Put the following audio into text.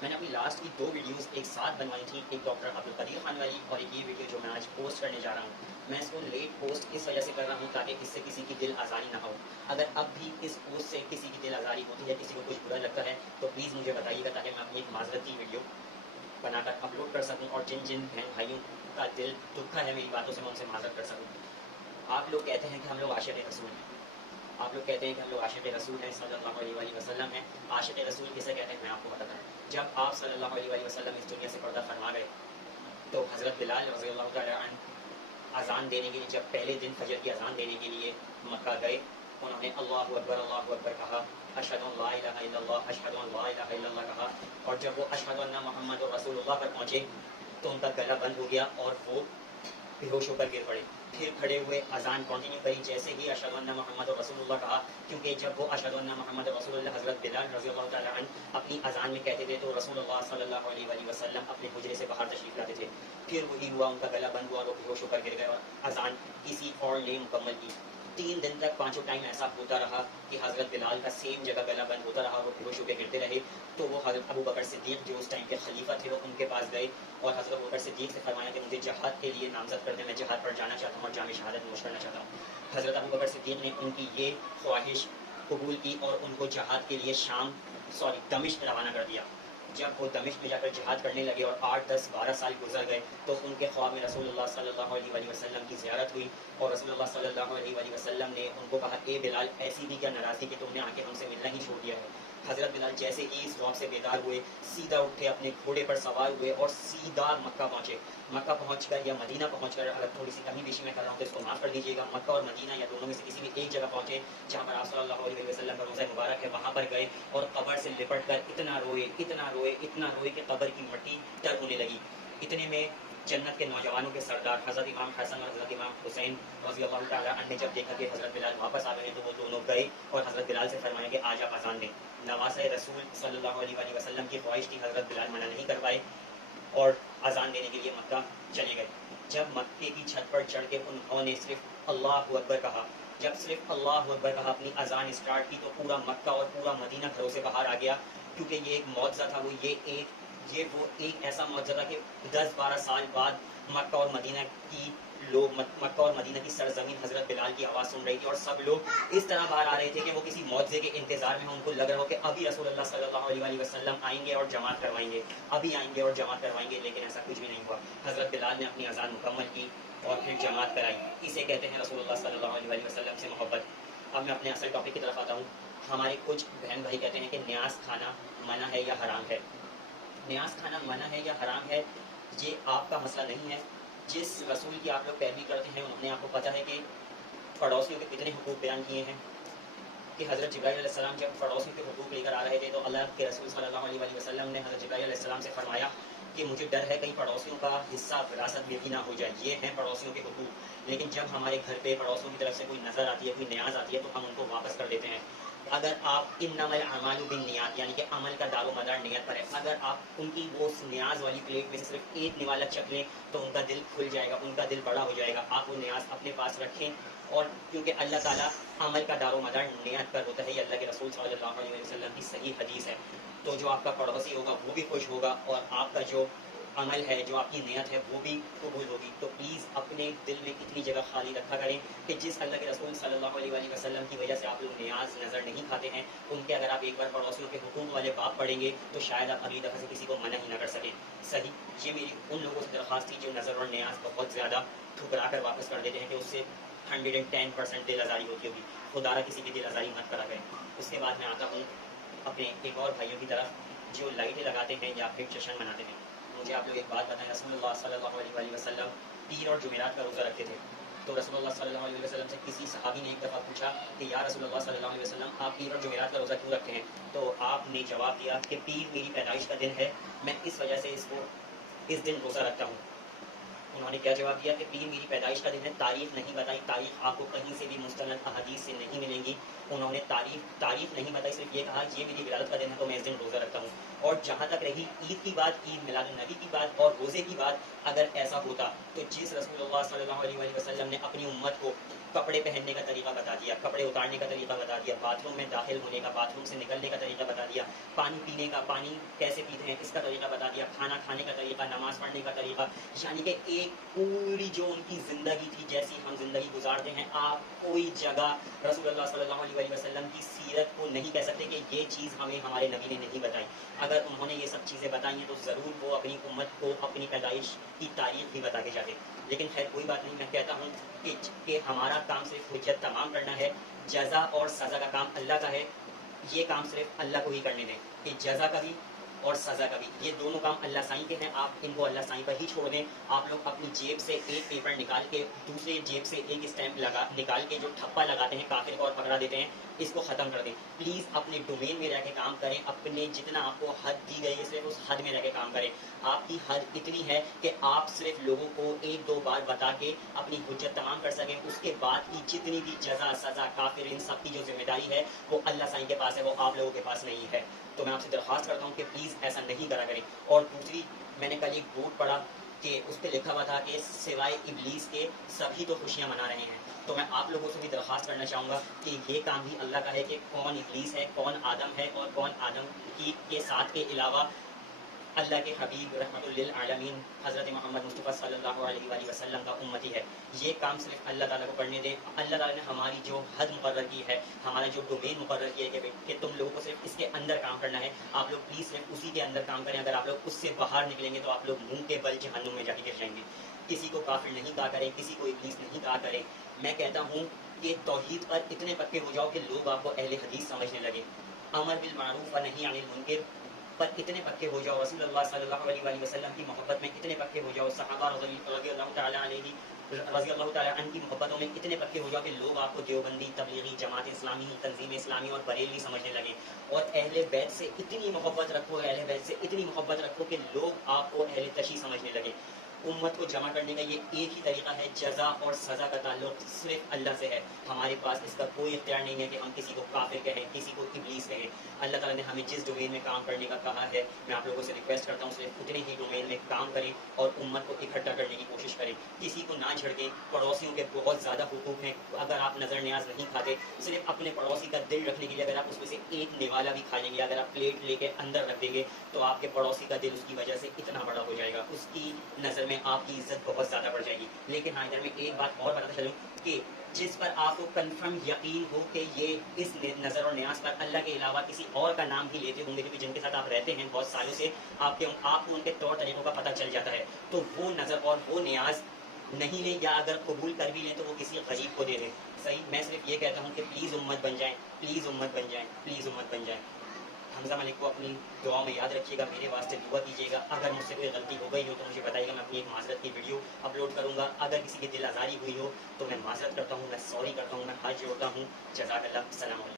میں نے اپنی لاسٹ کی 2 ویڈیوز ایک ساتھ بنوائی تھیں، ایک ڈاکٹر عبدالقدیر خان والی اور ایک یہ ویڈیو جو میں آج پوسٹ کرنے جا رہا ہوں۔ میں اس کو لیٹ پوسٹ اس وجہ سے کر رہا ہوں تاکہ اس سے کسی کی دل آزاری نہ ہو۔ اگر اب بھی اس پوسٹ سے کسی کی دل آزاری ہوتی ہے، کسی کو کچھ برا لگتا ہے تو پلیز مجھے بتائیے گا تاکہ میں اپنی ایک معذرت کی ویڈیو بنا کر اپلوڈ کر سکوں اور جن جن بہن بھائیوں کا دل دکھا ہے میری باتوں سے میں ان سے معذرت کر سکوں۔ آپ لوگ کہتے ہیں کہ ہم لوگ عاشق رسول ہیں، آپ لوگ کہتے ہیں کہ ہم لوگ عاشق رسول ہیں، صلی اللہ علیہ وآلہ وسلم ہیں۔ عاشق رسول کسے کہتے ہیں میں آپ کو بتاتا ہوں۔ جب آپ صلی اللہ علیہ وآلہ وسلم اس دنیا سے پردہ فرما گئے تو حضرت بلال رضی اللہ تعالیٰ عنہ اذان دینے کے لیے، جب پہلے دن فجر کی اذان دینے کے لیے مکہ گئے، انہوں نے اللہ اکبر کہا، اشہد ان لا الہ الا اللہ، اشہد ان لا الہ الا اللہ کہا، اور جب وہ اشہد ان محمد رسول اللہ پر پہنچے تو ان کا گلا بند ہو گیا اور وہ بے ہوش ہو کر گر پڑے۔ پھر کھڑے ہوئے اذان کنٹینیو کری، جیسے ہی اشہد ان محمد رسول اللہ کہا، کیونکہ جب وہ اشہد ان محمد رسول اللہ حضرت بلال رضی اللہ تعالیٰ عنہ اپنی اذان میں کہتے تھے تو رسول اللہ صلی اللہ علیہ وآلہ وسلم اپنے حجرے سے باہر تشریف لاتے تھے۔ پھر وہی ہوا، ان کا گلا بند ہوا اور وہ بے ہوش ہو کر گر گئے اور اذان کسی اور نے مکمل کی۔ 3 دن تک 5 ٹائم ایسا ہوتا رہا کہ حضرت بلال کا سیم جگہ گلا بند ہوتا رہا، وہ بے ہوش ہو کے گرتے رہے۔ تو وہ حضرت ابو بکر صدیق جو اس ٹائم کے خلیفہ تھے وہ ان کے پاس گئے اور حضرت ابو بکر صدیق سے فرمایا کہ مجھے جہاد کے لیے نامزد کر دیں، میں جہاد پر جانا چاہتا ہوں اور جامع شہادت نوش کرنا چاہتا ہوں۔ حضرت ابو بکر صدیق نے ان کی یہ خواہش قبول کی اور ان کو جہاد کے لیے دمشق روانہ کر دیا۔ جب وہ دمشق میں جا کر جہاد کرنے لگے اور 8 10 12 سال گزر گئے تو ان کے خواب میں رسول اللہ صلی اللہ علیہ وآلہ وسلم کی زیارت ہوئی اور رسول اللہ صلی اللہ علیہ وآلہ وسلم نے ان کو کہا، اے بلال، ایسی بھی کیا ناراضی کہ تم نے آ کے ہم سے ملنا ہی چھوڑ دیا ہے۔ حضرت بلال جیسے ہی اس خواب سے بیدار ہوئے، سیدھا اٹھے، اپنے گھوڑے پر سوار ہوئے اور سیدھا مکہ پہنچے۔ مکہ پہنچ کر یا مدینہ پہنچ کر، اگر تھوڑی سی کمی بیشی میں کر رہا ہوں تو اس کو معاف کر دیجیے گا، مکہ اور مدینہ یا دونوں میں سے کسی بھی ایک جگہ پہنچے جہاں پر آپ صلی اللہ علیہ وسلم کا روضہ مبارک ہے، وہاں پر گئے اور قبر سے لپٹ کر اتنا روئے کہ قبر کی مٹی تر ہونے لگی۔ اتنے میں جنت کے نوجوانوں کے سردار حضرت امام حسن اور حضرت امام حسین رضی اللہ تعالیٰ عنہ نے جب دیکھا کہ حضرت بلال واپس آ گئے تو وہ دونوں گئے اور حضرت بلال سے فرمایا کہ آج آپ اذان دیں۔ نواسۂ رسول صلی اللہ علیہ وآلہ وسلم کی خواہش تھی، حضرت بلال منع نہیں کر پائے اور اذان دینے کے لیے مکہ چلے گئے۔ جب مکے کی چھت پر چڑھ کے انہوں نے صرف اللہ اکبر کہا، جب صرف اللہ اکبر کہا، اپنی اذان اسٹارٹ کی تو پورا مکہ اور پورا مدینہ گھروں سے باہر آ گیا، کیونکہ یہ ایک معجزہ تھا۔ وہ ایک ایسا معجزہ تھا کہ 10 12 سال بعد مکہ اور مدینہ کی سرزمین حضرت بلال کی آواز سن رہی تھی اور سب لوگ اس طرح باہر آ رہے تھے کہ وہ کسی معجزے کے انتظار میں ہوں، ان کو لگ رہا ہو کہ ابھی رسول اللہ صلی اللہ علیہ وآلہ وسلم آئیں گے اور جماعت کروائیں گے، لیکن ایسا کچھ بھی نہیں ہوا۔ حضرت بلال نے اپنی اذان مکمل کی اور پھر جماعت کرائی۔ اسے کہتے ہیں رسول اللہ صلی اللہ علیہ وآلہ وسلم سے محبت۔ اب میں اپنے اصل ٹاپک کی طرف آتا ہوں۔ ہمارے کچھ بہن بھائی کہتے ہیں کہ نیاز کھانا منع ہے یا حرام ہے۔ نیاز کھانا منع ہے یا حرام ہے، یہ آپ کا مسئلہ نہیں ہے۔ جس رسول کی آپ لوگ پیروی کرتے ہیں انہوں نے آپ کو پتہ ہے کہ پڑوسیوں کے کتنے حقوق بیان کیے ہیں، کہ حضرت جبرائیل علیہ السلام جب پڑوسیوں کے حقوق لے کر آ رہے تھے تو اللہ کے رسول صلی اللہ علیہ وآلہ وسلم نے حضرت جبرائیل علیہ السلام سے فرمایا کہ مجھے ڈر ہے کہیں پڑوسیوں کا حصہ وراثت میں بھی نہ ہو جائے۔ یہ ہیں پڑوسیوں کے حقوق، لیکن جب ہمارے گھر پہ پڑوسیوں کی طرف سے کوئی نظر آتی ہے، کوئی نیاز آتی ہے تو ہم ان کو واپس کر دیتے ہیں۔ اگر آپ انما الاعمال بالنیات، یعنی کہ عمل کا دار و مدار نیت پر ہے، اگر آپ ان کی وہ نیاز والی پلیٹ میں سے صرف ایک نوالا چکھ لیں تو ان کا دل کھل جائے گا، ان کا دل بڑا ہو جائے گا۔ آپ وہ نیاز اپنے پاس رکھیں، اور کیونکہ اللہ تعالیٰ عمل کا دار و مدار نیت پر ہوتا ہے، یہ اللہ کے رسول صلی اللہ علیہ وسلم کی صحیح حدیث ہے۔ تو جو آپ کا پڑوسی ہوگا وہ بھی خوش ہوگا اور آپ کا جو عمل ہے، جو آپ کی نیت ہے وہ بھی قبول ہوگی۔ تو پلیز اپنے دل میں اتنی جگہ خالی رکھا کریں کہ جس اللہ کے رسول صلی اللہ علیہ وآلہ وسلم کی وجہ سے آپ لوگ نیاز نظر نہیں کھاتے ہیں، ان کے اگر آپ ایک بار پڑوسیوں کے حقوق والے باب پڑھیں گے تو شاید آپ اگلی دفعہ سے کسی کو منع ہی نہ کر سکیں۔ صحیح، یہ میری ان لوگوں سے درخواست تھی جو نظر اور نیاز بہت زیادہ ٹھکرا کر واپس کر دیتے ہیں کہ اس سے 110% دل آزاری ہوتی ہوگی۔ خدا را کسی کی دل آزاری مت کرا کریں۔ اس کے بعد میں آتا ہوں اپنے ایک اور بھائیوں کی طرف جو لائٹیں لگاتے ہیں یا پھر جشن مناتے ہیں۔ مجھے آپ لوگ ایک بات بتائیں، رسول اللہ صلی اللہ علیہ وآلہ وسلم پیر اور جمعرات کا روزہ رکھتے تھے۔ تو رسول اللہ صلی اللہ علیہ وسلم سے کسی صحابی نے ایک دفعہ پوچھا کہ یا رسول اللہ صلی اللہ علیہ وسلم، آپ پیر اور جمعرات کا روزہ کیوں رکھتے ہیں؟ تو آپ نے جواب دیا کہ پیر میری پیدائش کا دن ہے، میں اس وجہ سے اس دن روزہ رکھتا ہوں۔ انہوں نے کیا جواب دیا کہ پیر میری پیدائش کا دن ہے، تاریخ نہیں بتائی، تاریخ آپ کو کہیں سے بھی مستند احادیث سے نہیں ملیں گی۔ انہوں نے تاریخ نہیں بتائی، صرف یہ کہا یہ میری ولادت کا دن ہے تو میں اس دن روزہ رکھتا ہوں۔ اور جہاں تک رہی عید کی بات، عید میلاد النبی کی بات اور روزے کی بات، اگر ایسا ہوتا تو جس رسول اللہ صلی اللہ علیہ وآلہ وسلم نے اپنی امت کو کپڑے پہننے کا طریقہ بتا دیا، کپڑے اتارنے کا طریقہ بتا دیا، باتھ روم میں داخل ہونے کا، باتھ روم سے نکلنے کا طریقہ بتا دیا، پانی پینے کا، پانی کیسے پیتے ہیں اس کا طریقہ بتا دیا، کھانا کھانے کا طریقہ، نماز پڑھنے کا طریقہ، یعنی کہ ایک پوری جو ان کی زندگی تھی جیسی ہم زندگی گزارتے ہیں، آپ کوئی جگہ رسول اللہ صلی اللہ علیہ وسلم کی سیرت کو نہیں کہہ سکتے کہ یہ چیز ہمیں ہمارے نبی نے نہیں بتائی۔ اگر انہوں نے یہ سب چیزیں بتائی ہیں تو ضرور وہ اپنی امت کو اپنی پیدائش کی تاریخ بھی بتا کے جاتے۔ لیکن خیر کوئی بات نہیں، میں کہتا ہوں کہ ہمارا کام صرف حجت تمام کرنا ہے، جزا اور سزا کا کام اللہ کا ہے، یہ کام صرف اللہ کو ہی کرنے دیں کہ جزا کا بھی اور سزا کا بھی، یہ دونوں کام اللہ سائیں کے ہیں، آپ ان کو اللہ سائیں پر ہی چھوڑ دیں۔ آپ لوگ اپنی جیب سے ایک پیپر نکال کے دوسرے جیب سے ایک اسٹیمپ نکال کے جو ٹھپا لگاتے ہیں کافر کو اور پکڑا دیتے ہیں، اس کو ختم کر دیں۔ پلیز اپنے ڈومین میں رہ کے کام کریں، اپنے جتنا آپ کو حد دی گئی ہے صرف اس حد میں رہ کے کام کریں۔ آپ کی حد اتنی ہے کہ آپ صرف لوگوں کو ایک دو بار بتا کے اپنی حجت تمام کر سکیں، اس کے بعد کی جتنی بھی جزا سزا کافر ان سب کی جو ذمہ داری ہے وہ اللہ سائیں کے پاس ہے، وہ آپ لوگوں کے پاس نہیں ہے۔ تو میں آپ سے درخواست کرتا ہوں کہ پلیز ایسا نہیں کرا کریں۔ اور دوسری، میں نے کل ایک بورڈ پڑھا کہ اس پہ لکھا ہوا تھا کہ سوائے ابلیس کے سبھی تو خوشیاں منا رہے ہیں، تو میں آپ لوگوں سے بھی درخواست کرنا چاہوں گا کہ یہ کام بھی اللہ کا ہے کہ کون ابلیس ہے، کون آدم ہے اور کون آدم کی کے ساتھ کے علاوہ اللہ کے حبیب رحمۃ للعالمین حضرت محمد مصطفیٰ صلی اللہ علیہ وآلہ وسلم کا امتی ہے۔ یہ کام صرف اللہ تعالیٰ کو کرنے دیں۔ اللہ تعالیٰ نے ہماری جو حد مقرر کی ہے، ہمارا جو ڈومین مقرر کیا ہے کہ تم لوگوں کو صرف اس کے اندر کام کرنا ہے، آپ لوگ پلیز صرف اسی کے اندر کام کریں۔ اگر آپ لوگ اس سے باہر نکلیں گے تو آپ لوگ منہ کے بل جہنم میں جا کے گر جائیں گے۔ کسی کو کافر نہیں کہا کریں، کسی کو ابلیس نہیں کہا کریں۔ میں کہتا ہوں کہ توحید پر اتنے پکے ہو جاؤ کہ لوگ آپ کو اہل حدیث سمجھنے لگے، امر بالمعروف و نہی عن المنکر پر اتنے پکے ہو جاؤ، رسول اللہ صلی اللہ علیہ وآلہ وسلم کی محبت میں اتنے پکے ہو جاؤ، صحابہ رضی اللہ تعالیٰ عنہ کی محبتوں میں اتنے پکے ہو جاؤ کہ لوگ آپ کو دیوبندی، تبلیغی، جماعت اسلامی، تنظیم اسلامی اور بریلوی سمجھنے لگے۔ اور اہل بیت سے اتنی محبت رکھو، اہل بیت سے اتنی محبت رکھو کہ لوگ آپ کو اہل تشیع سمجھنے لگے۔ امت کو جمع کرنے کا یہ ایک ہی طریقہ ہے، جزا اور سزا کا تعلق صرف اللہ سے ہے، ہمارے پاس اس کا کوئی اختیار نہیں ہے کہ ہم کسی کو کافر کہیں، کسی کو ابلیس کہیں۔ اللہ تعالیٰ نے ہمیں جس ڈومین میں کام کرنے کا کہا ہے، میں آپ لوگوں سے ریکویسٹ کرتا ہوں صرف اتنے ہی ڈومین میں کام کریں اور امت کو اکٹھا کرنے کی کوشش کریں۔ کسی کو نہ جھڑکیں، پڑوسیوں کے بہت زیادہ حقوق ہیں، اگر آپ نظر نیاز نہیں کھاتے، صرف اپنے پڑوسی کا دل رکھنے کے لیے اگر آپ اس میں سے ایک نوالا بھی کھا لیں گے، اگر آپ پلیٹ لے کے اندر رکھ دیں گے تو آپ کے پڑوسی کا دل اس کی وجہ سے اتنا بڑا ہو جائے گا، اس کی نظر میں آپ کی عزت بہت زیادہ بڑھ جائے گی۔ لیکن ہاں ادھر میں ایک بات اور بتاتا چلوں کہ جس پر آپ کو کنفرم یقین ہو کہ یہ اس نظر اور نیاز پر اللہ کے علاوہ کسی اور کا نام ہی لیتے ہوں گے، کیونکہ جن کے ساتھ آپ رہتے ہیں بہت سالوں سے، آپ کو ان کے طور طریقوں کا پتہ چل جاتا ہے، تو وہ نظر اور وہ نیاز نہیں لیں، یا اگر قبول کر بھی لیں تو وہ کسی غریب کو دے دیں۔ صحیح، میں صرف یہ کہتا ہوں کہ پلیز امت بن جائیں، پلیز امت بن جائیں، پلیز امت بن جائیں۔ حمزہ ملک کو اپنی دعاؤں میں یاد رکھیے گا، میرے واسطے دعا کیجیے گا۔ اگر مجھ سے کوئی غلطی ہو گئی ہو تو مجھے بتائیے گا، میں اپنی ایک معذرت کی ویڈیو اپلوڈ کروں گا۔ اگر کسی کی دل آزاری ہوئی ہو تو میں معذرت کرتا ہوں، میں سوری کرتا ہوں، میں ہاتھ جوڑتا ہوں۔ جزاک اللہ، السلام علیکم۔